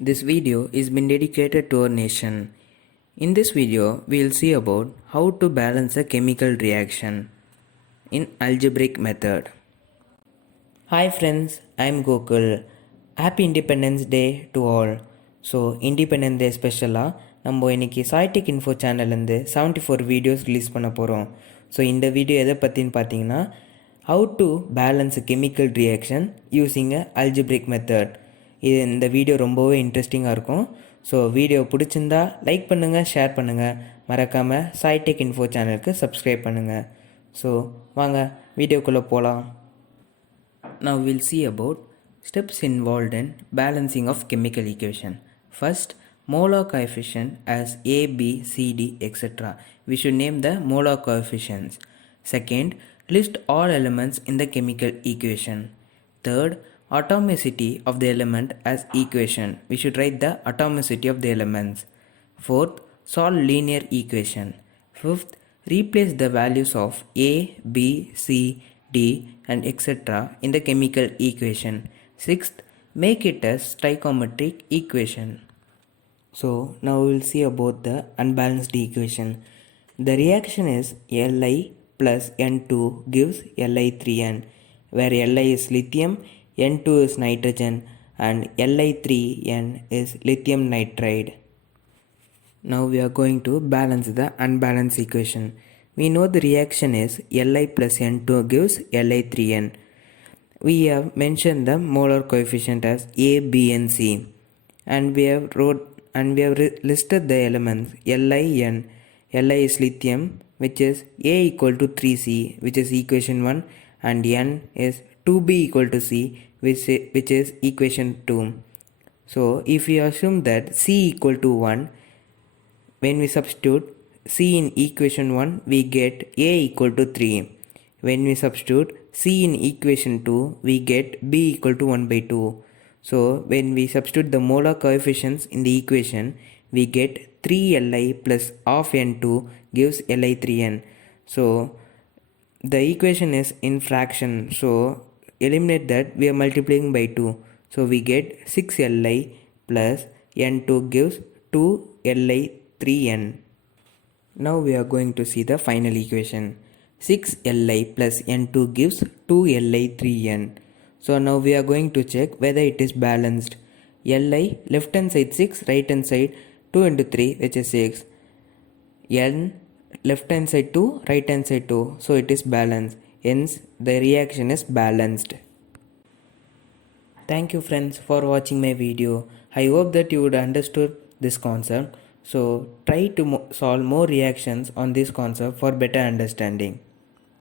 This video is been dedicated to our nation. In this video, we will see about how to balance a chemical reaction in algebraic method. Hi friends, I am Gokul. Happy Independence Day to all. So Independence Day ஸ்பெஷலாக நம்ம இன்னைக்கு Saitechinfo சேனல்லேருந்து 74 videos release பண்ண போகிறோம். So இந்த video எதை பற்றின்னு பார்த்தீங்கன்னா how to balance a chemical reaction using a algebraic method. இந்த video ரொம்பவே இன்ட்ரெஸ்டிங்காக இருக்கும். ஸோ வீடியோ பிடிச்சிருந்தா லைக் பண்ணுங்கள், ஷேர் பண்ணுங்கள், மறக்காமல் Saitechinfo சேனலுக்கு சப்ஸ்கிரைப் பண்ணுங்கள். ஸோ வாங்க வீடியோக்குள்ளே போகலாம். Now we'll see about steps involved in balancing of chemical equation. First, molar coefficient as A, B, C, D, etc. We should name the molar coefficients. Second, list all elements in the chemical equation. Third, atomicity of the element as equation. We should write the atomicity of the elements. Fourth, solve linear equation. Fifth, replace the values of A, B, C, D and etc. in the chemical equation. Sixth, make it a stoichiometric equation. So now we will see about the unbalanced equation. The reaction is Li plus N2 gives Li3N, where Li is lithium, N2 is nitrogen and Li3N is lithium nitride. Now we are going to balance the unbalanced equation. We know the reaction is Li plus N2 gives Li3N. We have mentioned the molar coefficient as A, B and C, and we have listed the elements Li, N. Li is lithium, which is A equal to 3C, which is equation 1, and N is 2B equal to C, which is equation 2. So if we assume that C equal to 1, when we substitute C in equation 1, we get A equal to 3. When we substitute C in equation 2, we get B equal to 1 by 2. So when we substitute the molar coefficients in the equation, we get 3Li plus half N2 gives Li3N. So the equation is in fraction, so eliminate that, we are multiplying by 2. So we get 6Li plus N2 gives 2Li3N. Now we are going to see the final equation. 6Li plus N2 gives 2Li3N. So now we are going to check whether it is balanced. Li left hand side 6, right hand side 2 into 3, which is 6. N left hand side 2, right hand side 2, so it is balanced. Hence the reaction is balanced. Thank you friends for watching my video. I hope that you would understood this concept. So try to solve more reactions on this concept for better understanding.